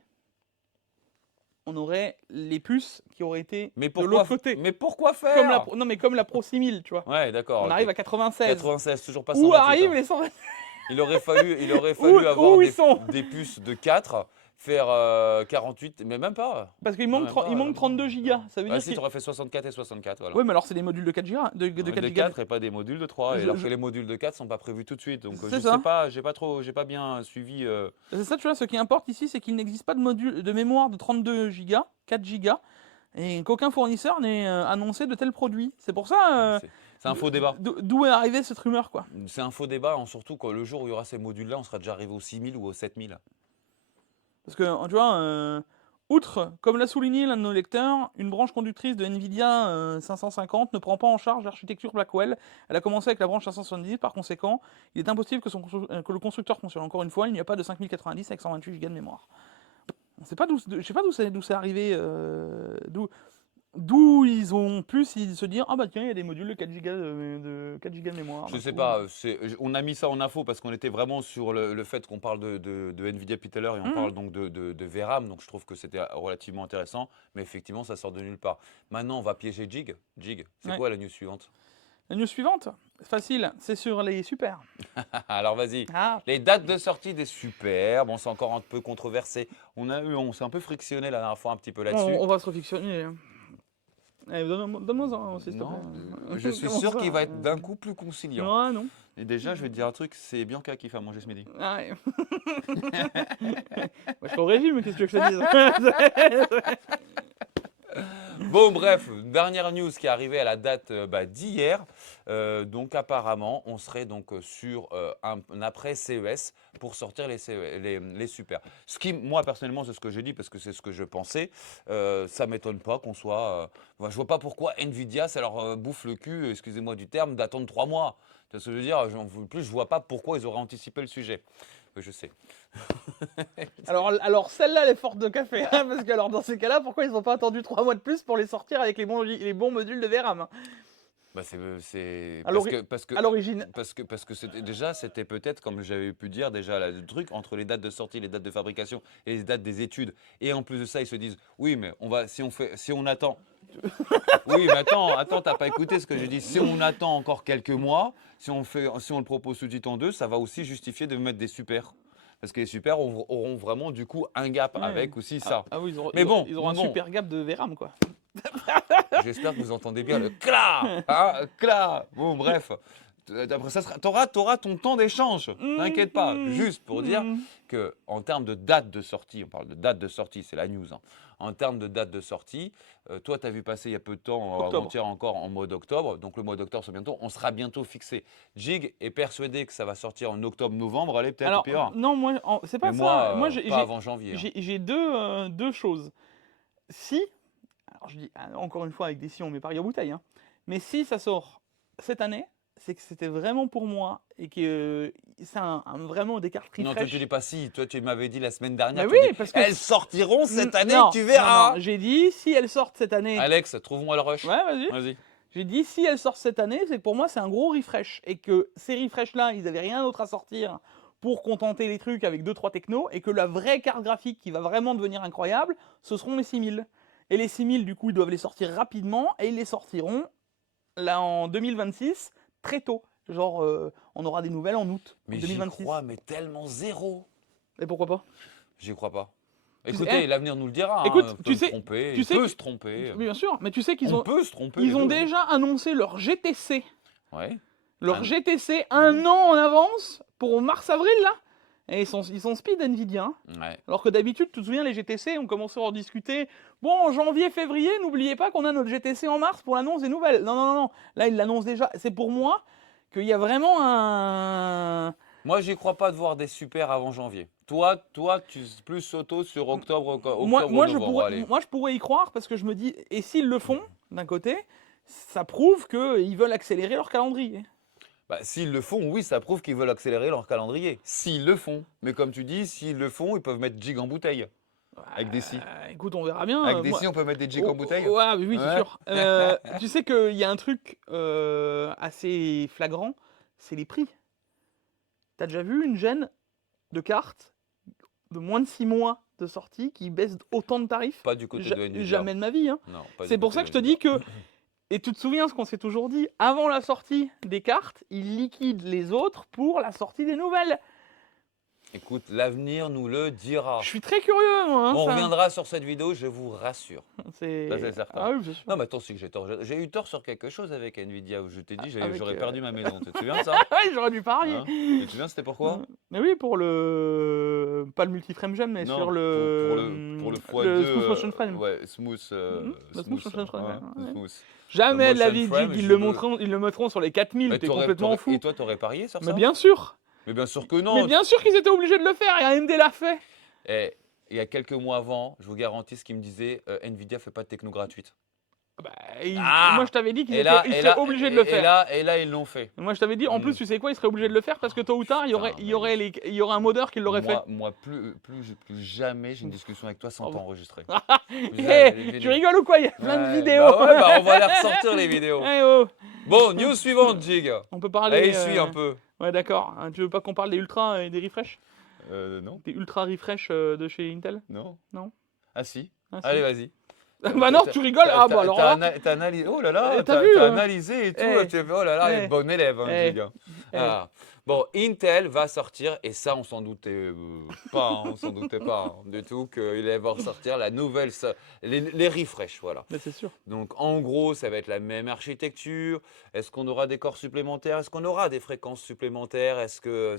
on aurait les puces qui auraient été Mais de l'autre côté, mais pourquoi comme faire? non mais comme la Pro 6000, tu vois. Ouais, d'accord. On Ok. arrive à 96. 96, toujours pas Où 128. arrivent Hein. les 128? Il aurait fallu avoir Où ils sont? des puces de 4, faire 48, mais même pas. Parce qu'il Non, manque, même pas, il manque même 32 gigas. Ça veut Ah dire si, tu aurais fait 64 et 64, voilà. Oui, mais alors c'est des modules de 4 gigas. De 4 de gigas. 4 et pas des modules de 3, Je- alors je- que les modules de 4 sont pas prévus tout de suite. Donc C'est je ça. sais pas, j'ai pas bien suivi. C'est ça, tu vois, ce qui importe ici, c'est qu'il n'existe pas de module de mémoire de 32 gigas, 4 gigas, et qu'aucun fournisseur n'ait annoncé de tels produits. C'est pour ça. C'est un faux débat. D'où est arrivée cette rumeur, quoi. C'est un faux débat, surtout quand le jour où il y aura ces modules-là, on sera déjà arrivé aux 6000 ou aux 7000. Parce que, tu vois, outre, comme l'a souligné l'un de nos lecteurs, une branche conductrice de Nvidia 550 ne prend pas en charge l'architecture Blackwell. Elle a commencé avec la branche 570, par conséquent, il est impossible que le constructeur fonctionne. Encore une fois, il n'y a pas de 5090 avec 128 Go de mémoire. Je sais pas d'où c'est arrivé, d'où ils ont pu se dire ah bah tiens il y a des modules de 4 Go de 4 Go de mémoire. Je sais coup, pas, on a mis ça en info parce qu'on était vraiment sur le fait qu'on parle de Nvidia depuis tout à l'heure et on parle donc de VRAM, donc je trouve que c'était relativement intéressant, mais effectivement ça sort de nulle part. Maintenant on va piéger Jig. Jig, c'est Ouais. quoi la news suivante? La news suivante, facile, c'est sur les super. Alors vas-y. Ah, Les dates de sortie des super, bon c'est encore un peu controversé. On s'est un peu frictionné la dernière fois un petit peu là-dessus. on va se réflexionner. Hein. Allez, donne-moi ça aussi, s'il te Non, plaît. je suis Comment sûr ça qu'il va être d'un coup plus conciliant. Non, non. Et déjà, je vais te dire un truc, c'est Bianca qui fait à manger ce midi. Ah, ouais. Moi, je suis au régime, qu'est-ce que je te dise? Bon, bref, dernière news qui est arrivée à la date d'hier. Donc, apparemment, on serait donc sur un après CES pour sortir les super. Ce qui, moi, personnellement, c'est ce que j'ai dit parce que c'est ce que je pensais. Ça m'étonne pas qu'on soit. Je vois pas pourquoi Nvidia, ça leur bouffe le cul, excusez-moi du terme, d'attendre 3 mois. Tu vois ce que je veux dire? En plus, je vois pas pourquoi ils auraient anticipé le sujet. Je sais. Alors celle-là, elle est forte de café. Hein, parce que alors, dans ces cas-là, pourquoi ils n'ont pas attendu 3 mois de plus pour les sortir avec les bons modules de VRAM hein? Bah c'est À l'origine. parce que c'était peut-être comme j'avais pu dire déjà là, le truc entre les dates de sortie, les dates de fabrication et les dates des études et en plus de ça ils se disent oui mais si on attend oui mais attends t'as pas écouté ce que j'ai dit, si on attend encore quelques mois, si on le propose tout de suite en deux, ça va aussi justifier de mettre des super. Parce que les super auront vraiment du coup un gap Ouais. avec aussi ça. Ah oui, ils auront un bon. super gap de VRAM quoi. J'espère que vous entendez bien le cla, hein, cla. Bon, bref. Après, ça t'auras ton temps d'échange. T'inquiète pas. Juste pour dire que en termes de date de sortie, on parle de date de sortie, c'est la news. Hein. En termes de date de sortie, toi, tu as vu passer il y a peu de temps, avant-hier encore, en mois d'octobre. Donc le mois d'octobre, c'est bientôt. On sera bientôt fixé. Jig est persuadé que ça va sortir en octobre-novembre. Allez, peut-être, Alors, pire. non, moi, c'est pas Mais ça. moi, J'ai pas avant janvier. Hein. j'ai deux choses. Si, alors je dis encore une fois avec des si, on met paris en bouteille, hein, mais si ça sort cette année, c'est que c'était vraiment pour moi et que c'est vraiment des cartes Non, toi, refresh. tu dis pas si. Toi, tu m'avais dit la semaine dernière. Mais tu oui, dis, parce que elles sortiront cette année, non, tu verras. non, j'ai dit si elles sortent cette année. Alex, trouve-moi le rush. Ouais, vas-y. Vas-y. J'ai dit si elles sortent cette année, c'est que pour moi c'est un gros refresh et que ces refresh-là, ils avaient rien d'autre à sortir pour contenter les trucs avec 2-3 technos et que la vraie carte graphique qui va vraiment devenir incroyable, ce seront les 6000. Et les 6000, du coup, ils doivent les sortir rapidement et ils les sortiront là en 2026 très tôt. Genre, on aura des nouvelles en août Mais en j'y 2026. crois, mais tellement zéro. Et pourquoi pas? J'y crois pas. Tu Écoutez, sais, l'avenir nous le dira. écoute, hein. On peut tu se sais- tromper, tu il sais peut que- se tromper. Bien sûr, mais tu sais qu'ils On ont, peut se tromper. ils les ont deux, hein. déjà annoncé leur GTC. Ouais. Leur Un- GTC un an en avance pour mars-avril là. Et ils sont speed Nvidia. Hein. Ouais. Alors que d'habitude, tu te souviens, les GTC, on commençait à en discuter. Bon, janvier, février, n'oubliez pas qu'on a notre GTC en mars pour l'annonce des nouvelles. Non, non, non, non. Là, ils l'annoncent déjà. C'est pour moi qu'il y a vraiment un. Moi, j'y crois pas de voir des super avant janvier. Toi, tu es plus auto sur octobre, novembre. Allez. Moi, je pourrais y croire parce que je me dis, et s'ils le font, d'un côté, ça prouve qu'ils veulent accélérer leur calendrier. Bah, s'ils le font, oui, ça prouve qu'ils veulent accélérer leur calendrier. S'ils le font. Mais comme tu dis, s'ils le font, ils peuvent mettre Jig en bouteille. Avec des si. Écoute, on verra bien. Avec des Moi- si, on peut mettre des Jig en bouteille. Ouais, oui, c'est Ouais. sûr. Tu sais qu'il y a un truc assez flagrant, c'est les prix. T'as déjà vu une gêne de cartes de moins de 6 mois de sortie qui baisse autant de tarifs? Pas du côté de Nvidia. Jamais de ma vie. Hein. Non, pas du C'est pour côté ça de que je te dis que, et tu te souviens ce qu'on s'est toujours dit, avant la sortie des cartes, ils liquident les autres pour la sortie des nouvelles. Écoute, l'avenir nous le dira. Je suis très curieux, moi. Hein, On ça. reviendra sur cette vidéo, je vous rassure. C'est Ça, c'est certain. Ah oui, c'est sûr. Non, mais attends, c'est que j'ai tort. J'ai eu tort sur quelque chose avec Nvidia où je t'ai dit Avec, j'aurais perdu ma maison. Tu te souviens de ça? Ouais, j'aurais dû parier. Hein Tu te souviens, c'était pourquoi? Mais oui, pour le. Pas le multiframe gem, mais Non, sur le. pour le x2. le smooth motion frame. Ouais, smooth. Le smooth motion frame, ouais. smooth. Jamais Le de la motion vie, frame, Jig, je ils le mettront sur les 4000, Mais t'es t'aurais- complètement t'aurais- fou. Et toi, t'aurais parié sur ça? Mais bien sûr. Mais bien sûr que non. Mais bien sûr qu'ils étaient obligés de le faire, et AMD l'a fait. Et il y a quelques mois avant, je vous garantis ce qu'ils me disaient, Nvidia fait pas de techno gratuite. Bah, Ah moi je t'avais dit qu'ils Et là, seraient obligés de le faire. Et là, ils l'ont fait. Moi je t'avais dit, en plus tu sais quoi, ils seraient obligés de le faire parce que tôt ou tard, il y aurait un modeur qui l'aurait fait. Moi, plus jamais j'ai une discussion avec toi sans Oh. t'enregistrer. Eh, tu rigoles ou quoi? Il y a plein de vidéos. Bah ouais, bah on va les ressortir les vidéos. Eh oh. Bon, news suivante, Jig. On peut parler. Allez, suis un peu. Ouais, d'accord. Hein, tu veux pas qu'on parle des ultra et des refresh? Non, Des ultra refresh de chez Intel? non. Non. Ah si. Ah, si. Allez, vas-y. Bah non, tu rigoles. Ah bah alors là. T'as analysé. Oh là là, T'as vu, t'as hein. analysé et tout. Eh. Tu fais, oh là là, Eh. bon élève, hein, Eh. Jig. Eh. Ah. Bon, Intel va sortir, et ça, on s'en doutait pas, hein, on s'en doutait pas hein, du tout, qu'il va ressortir la nouvelle, les refresh, voilà. Mais c'est sûr. Donc, en gros, ça va être la même architecture. Est-ce qu'on aura des corps supplémentaires? Est-ce qu'on aura des fréquences supplémentaires? Est-ce que...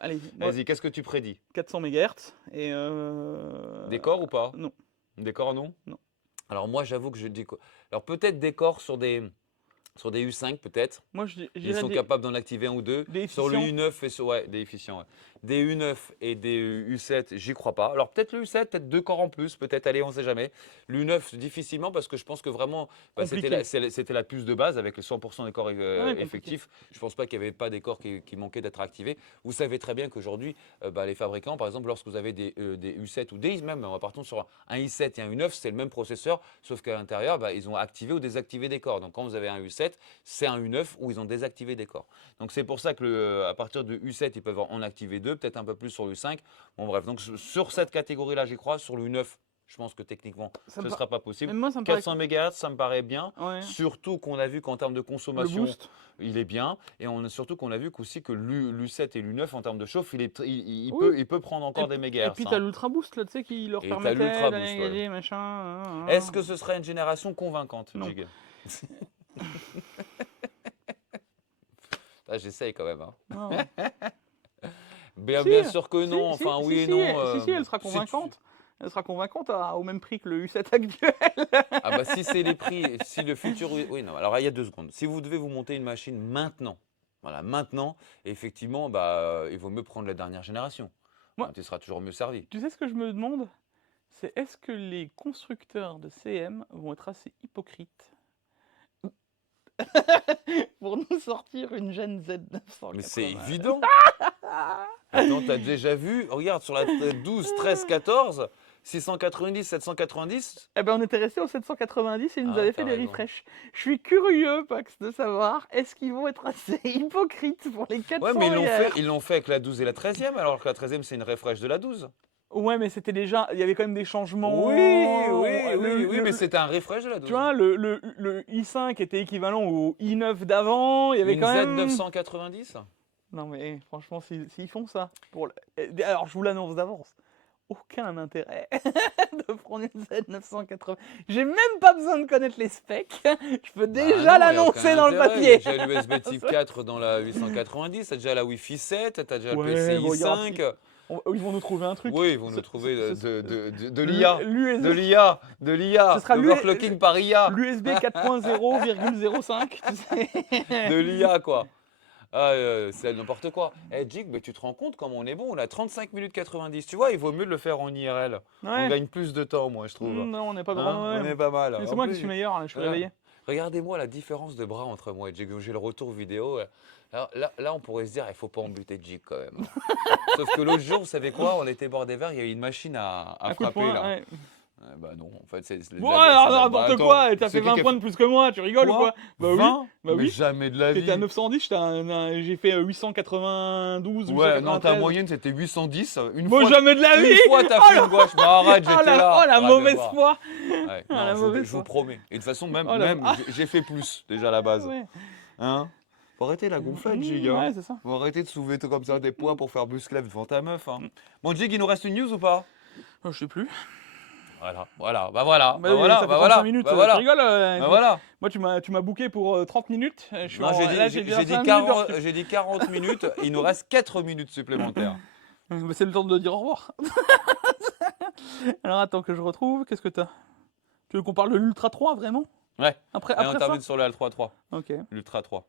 Allez, moi, Vas-y, qu'est-ce que tu prédis? 400 MHz et. Des corps ou pas? Non. Des corps, non? Non. Alors, moi, j'avoue que je dis quoi? Alors, peut-être des corps sur des U5, peut-être. Moi Ils j'irais sont capables d'en activer un ou deux. des Sur le efficients. U9 et sur des efficients. Ouais. Des U9 et des U7, j'y crois pas. Alors peut-être le U7, peut-être 2 corps en plus, peut-être, allez, on sait jamais. Le U9, difficilement, parce que je pense que vraiment, Compliqué. c'était la puce de base avec les 100% des corps compliqué. effectifs. Je pense pas qu'il n'y avait pas des corps qui manquaient d'être activés. Vous savez très bien qu'aujourd'hui, les fabricants, par exemple, lorsque vous avez des U7 ou des même, partons sur un i7 et un U9, c'est le même processeur, sauf qu'à l'intérieur, ils ont activé ou désactivé des corps. Donc quand vous avez un U7, c'est un U9 où ils ont désactivé des corps. Donc c'est pour ça que à partir de U7, ils peuvent en activer deux, peut-être un peu plus sur le U5. Bon bref, donc sur cette catégorie-là, j'y crois. Sur le U9, je pense que techniquement, ce ne sera pas possible. Même moi, ça me paraît. 400 MHz, ça me paraît bien. Ouais. Surtout qu'on a vu qu'en termes de Le consommation, boost. il est bien. Et surtout qu'on a vu qu'aussi que l'U7 et l'U9, en termes de chauffe, il Oui. peut prendre encore des Et mégahertz. puis hein. t'as l'ultra boost là, tu sais, qui leur Et t'as permettait l'Ultra d'aller Boost, gagner, machin. Est-ce que ce serait une génération convaincante, Non. Jig? Ah, j'essaye quand même. Hein. Non. Bien, Si, bien sûr que si, non. si, Enfin, si, oui et si, non. si, elle sera si tu- convaincante. Elle sera convaincante au même prix que le U7 actuel. Ah bah si c'est les prix, si le futur... Oui, oui, non. Alors il y a 2 secondes. Si vous devez vous monter une machine maintenant, voilà, maintenant, effectivement, bah, il vaut mieux prendre la dernière génération. Moi, Hein, tu seras toujours mieux servi. tu sais ce que je me demande? C'est est-ce que les constructeurs de CM vont être assez hypocrites pour nous sortir une Gen Z Mais c'est 980? évident. Attends, t'as déjà vu? Regarde, sur la 12, 13, 14, 690, 790. Eh ben, on était resté au 790 et ils nous Ah ouais, avaient t'as fait des raison. refresh. Je suis curieux, Pax, de savoir est-ce qu'ils vont être assez hypocrites pour les 400 Ouais, mais hier. ils l'ont fait avec la 12 et la 13e, alors que la 13e, c'est une refresh de la 12. Ouais, mais c'était déjà. Il y avait quand même des changements. Oui, oui, oui, oui, Le- mais c'était un refresh de la 12. Tu vois, le i5 était équivalent au i9 d'avant. Il y avait Une quand même. Z990? Non, mais franchement, s'ils font ça. Alors, je vous l'annonce d'avance. Aucun intérêt de prendre une Z980. J'ai même pas besoin de connaître les specs. Je peux Bah déjà non, y a l'annoncer aucun dans le intérêt. Il y a papier. déjà l'USB type 4 dans la 890, t'as déjà la Wi-Fi 7, t'as déjà le Ouais, bon, PCI 5. ils vont nous trouver un truc. Oui, ils vont nous trouver de l'IA. L'USB. De l'IA. De l'IA. Ce sera L'overclocking par IA. L'USB 4.0,05, tu sais. De l'IA, quoi. Ah, c'est n'importe quoi. Eh, Jig, mais tu te rends compte comme on est bon? On a 35 minutes 90. Tu vois, il vaut mieux de le faire en IRL. On Ouais. gagne plus de temps, moi, je trouve. Non, on n'est pas Hein, grand. on est pas mal. Mais c'est En moi qui plus, suis meilleur, là, je suis voilà. réveillé. Regardez-moi la différence de bras entre moi et Jig. J'ai le retour vidéo. Alors, là, on pourrait se dire, il faut pas embuter Jig quand même. Sauf que l'autre jour, vous savez quoi? On était bord des verres, il y avait une machine à Un coup de frapper poing, là. ouais. Bah non, en fait, c'est Bon, alors, n'importe attends, quoi, t'as c'est fait qui 20 qui a points de plus que moi, tu rigoles ou quoi? Bah oui, 20? bah Mais oui. jamais de la vie. T'étais à 910, j'ai fait 892, Ouais, non, ta 893. moyenne c'était 810. Bon, jamais de la vie! Une fois t'as fait une gouache. Mais arrête, j'étais là. Oh la Arrête de mauvaise voir. foi! Ouais, Ah, non, la je mauvaise vous foi. promets. Et de toute façon, même, Oh la- Ah. j'ai fait plus déjà à la base. Ouais, Hein? Faut arrêter la gonflade, Jig. Hein. ouais, c'est ça. Faut arrêter de soulever comme ça des poids pour faire muscle devant ta meuf. Hein. Bon, Jig, il nous reste une news ou pas? Je sais plus. Voilà, voilà, bah voilà, Bah bah oui, voilà, ça fait bah 35 voilà, minutes, bah voilà, tu rigoles? bah voilà. Moi, tu m'as booké pour 30 minutes. Je suis Non, en- là, j'ai déjà dit 5 minutes 40, de- j'ai dit 40 minutes, il nous reste 4 minutes supplémentaires. Bah, c'est le temps de dire au revoir. Alors, attends que je retrouve. Qu'est-ce que t'as? Tu veux qu'on parle de l'Ultra 3, vraiment? Ouais, Après et on ça? termine sur le L3 3, Ok. l'Ultra 3.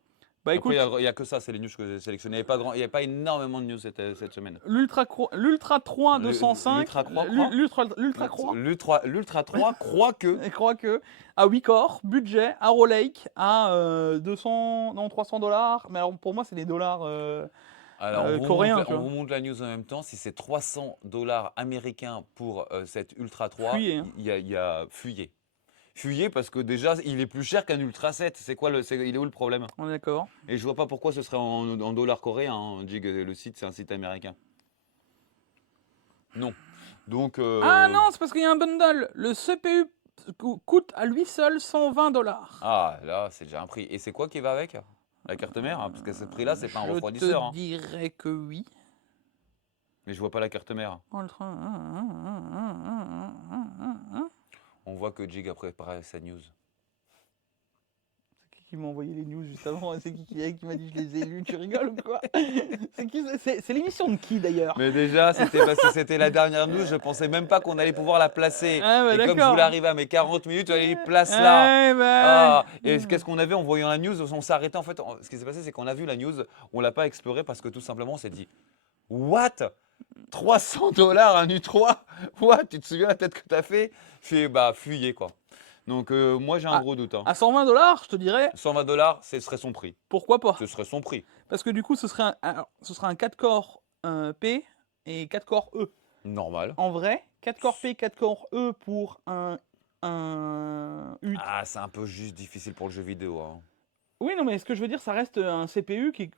Bah écoute, Après, il n'y a que ça, c'est les news que j'ai sélectionnées. Il n'y a pas énormément de news cette semaine. l'Ultra 3 205. L'Ultra Croix, L'Ultra Croix. L'Ultra 3 croit que... Je crois que à 8 corps, budget, Arrow Lake à 200, non 300 dollars. Mais alors pour moi, c'est des dollars. Alors, coréen, tu on vois. vous montre la news en même temps. Si c'est 300 dollars américains pour cette Ultra 3, Fuyez, hein. il y a fuyez. Fuyez parce que déjà, il est plus cher qu'un Ultra 7. Il est où le problème? On est d'accord. Et je vois pas pourquoi ce serait en dollars coréens. Hein. Jig, le site, c'est un site américain. Non. Donc. Ah non, c'est parce qu'il y a un bundle. Le CPU coûte à lui seul 120 dollars. Ah, là, c'est déjà un prix. Et c'est quoi qui va avec? La carte mère? Hein, parce qu'à ce prix-là, c'est pas un refroidisseur. Je Hein. te dirais que oui. Mais je vois pas la carte mère. Ultra. On voit que Jig a préparé sa news. C'est qui m'a envoyé les news juste avant? C'est qui m'a dit je les ai lus? Tu rigoles ou quoi? C'est l'émission de qui d'ailleurs? Mais déjà, c'était parce que c'était la dernière news. Je pensais même pas qu'on allait pouvoir la placer. Ah bah Et comme je d'accord. voulais arriver à mes 40 minutes, allez, il place là. Ouais, bah. Ah, et qu'est-ce qu'on avait en voyant la news? On s'est arrêté en fait. Ce qui s'est passé, c'est qu'on a vu la news, on l'a pas exploré parce que tout simplement, on s'est dit what? 300 dollars un U3? What? Tu te souviens la tête que t'as fait? Bah, fuyez quoi. Donc, moi, j'ai un gros doute. Hein. À 120 dollars, je te dirais 120 dollars, ce serait son prix. pourquoi pas. Ce serait son prix. Parce que du coup, ce serait un 4 corps P et 4 corps E. Normal. En vrai, 4 corps P, 4 corps E pour un U. Ah, c'est un peu juste difficile pour le jeu vidéo. Hein. Oui, non, mais ce que je veux dire, ça reste un CPU qui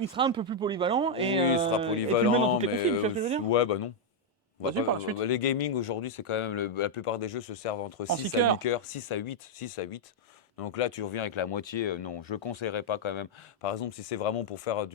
il sera un peu plus polyvalent et Oui, il sera et tu le mets dans polyvalent, toutes les mais configs, tu vois ce que je veux dire? ouais, bah non. Vas-y, par la suite. Les gaming aujourd'hui, c'est quand même la plupart des jeux se servent entre En 6 6 à heures. 8 heures, 6 à 8, 6 à 8. Donc là, tu reviens avec la moitié. Non, je ne conseillerais pas quand même. Par exemple, si c'est vraiment pour faire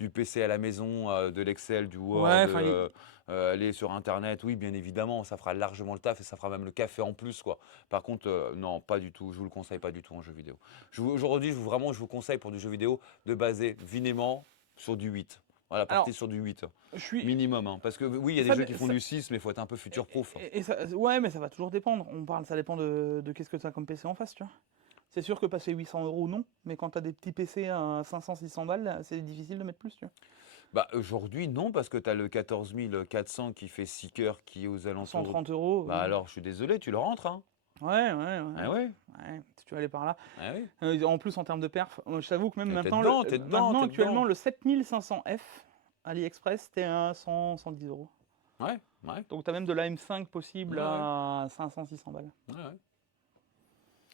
du PC à la maison, de l'Excel, du Word, Ouais, enfin, aller sur Internet, oui, bien évidemment, ça fera largement le taf et ça fera même le café en plus, quoi. Par contre, non, pas du tout, je vous le conseille pas du tout en jeu vidéo. Aujourd'hui, je vous conseille pour du jeu vidéo de baser vinément sur du 8. Voilà, alors, partez sur du 8, je suis. minimum, hein. Parce que oui, il y a des Ça, jeux qui font ça- du 6, mais il faut être un peu future-proof, hein. ouais, mais ça va toujours dépendre. Ça dépend de qu'est-ce que tu as comme PC en face, tu vois. C'est sûr que passer 800 euros, non, mais quand tu as des petits PC à 500-600 balles, c'est difficile de mettre plus, tu vois. Bah, aujourd'hui, non, parce que tu as le 14 400 qui fait 6 cœurs, qui est aux alentours. 130 euros. Bah alors, je suis désolé, tu le rentres, hein. Ouais, ouais, ouais. Ah ouais? Ouais, si tu veux aller par là. Ah oui. En plus, en termes de perf, je t'avoue que même Mais t'es maintenant, dedans, t'es dedans, maintenant t'es actuellement, dedans. le 7500F AliExpress, t'es à 110 euros. Ouais, ouais, Donc, tu as même de la M5 possible Ouais, ouais. à 500-600 balles. ouais, ouais.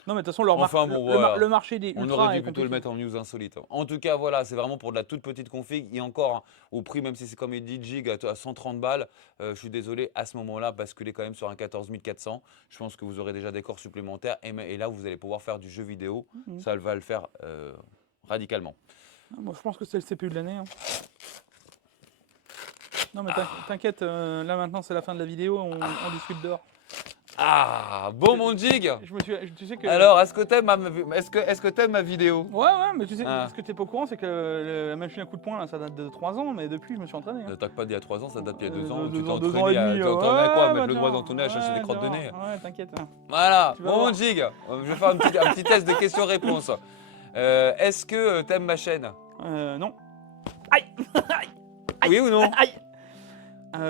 Non, mais de toute façon, Enfin, bon, voilà. le marché des On ultras aurait dû est plutôt le compétitif. mettre en news insolite. En tout cas, voilà, c'est vraiment pour de la toute petite config. Et encore, hein, au prix, même si c'est comme les 10 gigs à 130 balles, je suis désolé, à ce moment-là, basculez quand même sur un 14 400. Je pense que vous aurez déjà des corps supplémentaires. Et là, vous allez pouvoir faire du jeu vidéo. Mhm. Ça va le faire radicalement. Moi, je pense que c'est le CPU de l'année, hein. Non, mais t'inquiète, là maintenant, c'est la fin de la vidéo, on discute dehors. Ah, bon, mon jig. Tu sais que. Alors, est-ce que t'aimes ma vidéo? Ouais, ouais, mais tu sais, Ah. ce que t'es pas au courant, c'est que la machine à coup de poing, là, ça date de 3 ans, mais depuis, je me suis entraîné, hein. N'attaque pas d'il y a 3 ans, ça date d'il y a 2 ans. Deux Tu t'es ans, 2 ans entraîné et demi, tu t'es entraîné à quoi? Mettre le doigt tiens, dans ton nez, à chercher des crottes de tiens, nez. Ouais, t'inquiète. Voilà, Tu vas bon voir. jig. Je vais faire un petit test de questions-réponses. Est-ce que t'aimes ma chaîne? Non. Aïe. Oui ou non? Aïe.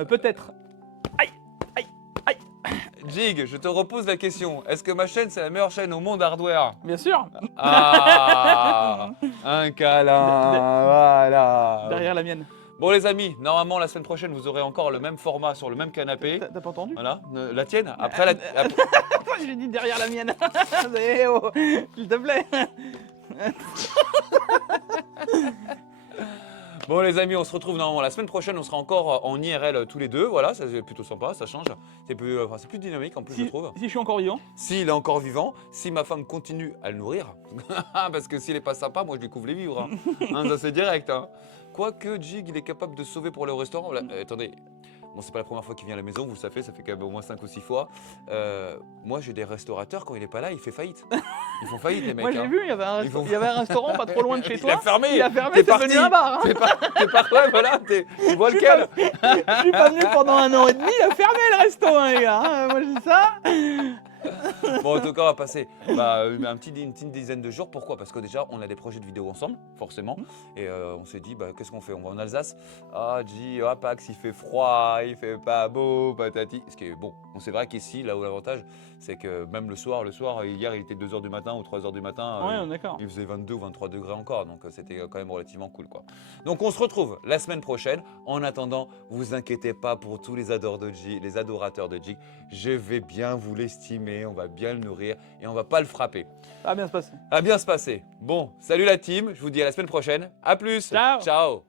Peut-être. Aïe. Aïe. Aïe. Jig, je te repose la question. Est-ce que ma chaîne, c'est la meilleure chaîne au monde hardware? Bien sûr. Ah, un câlin, voilà. Derrière la mienne. Bon les amis, normalement la semaine prochaine, vous aurez encore le même format sur le même canapé. T'as pas entendu? Voilà, la tienne. Après la... J'ai dit derrière la mienne. Eh oh, s'il te plaît. Bon les amis, on se retrouve normalement la semaine prochaine, on sera encore en IRL tous les deux, voilà, ça c'est plutôt sympa, ça change, c'est plus dynamique en plus je trouve. Si je suis encore vivant. S'il est encore vivant, si ma femme continue à le nourrir, parce que s'il est pas sympa, moi je lui couvre les vivres, hein. Hein, ça c'est direct. Hein. Quoique Jig il est capable de sauver pour aller au restaurant, là, attendez, bon c'est pas la première fois qu'il vient à la maison, vous le savez, ça fait quand même au moins 5 ou 6 fois. Moi j'ai des restaurateurs, quand il est pas là, il fait faillite. Ils font faillite les mecs. Moi j'ai hein. vu, il y avait un restaurant pas trop loin de chez Il toi. a fermé. Il a fermé, T'es c'est devenu parti. un bar, hein. Ouais, voilà, tu vois Je suis lequel? Je suis pas venu pendant 1 an et demi, il a fermé le resto, hein, les gars. Hein. Moi je dis ça. Bon, en tout cas, on va passer une petite dizaine de jours. Pourquoi? Parce que déjà, on a des projets de vidéo ensemble, forcément. Et on s'est dit, qu'est-ce qu'on fait? On va en Alsace. Ah, Pax, il fait froid, il fait pas beau, patati. Ce qui est bon. C'est vrai qu'ici, là où l'avantage, c'est que même le soir, hier, il était 2 h du matin ou 3 h du matin. Ouais, d'accord. Il faisait 22 ou 23 degrés encore. Donc, c'était quand même relativement cool, quoi. Donc, on se retrouve la semaine prochaine. En attendant, vous inquiétez pas pour tous les adorateurs de Jig. Je vais bien vous l'estimer, on va bien le nourrir et on va pas le frapper. Ça va bien se passer. À bien se passer. Bon, salut la team, je vous dis à la semaine prochaine. À plus. Ciao. Ciao.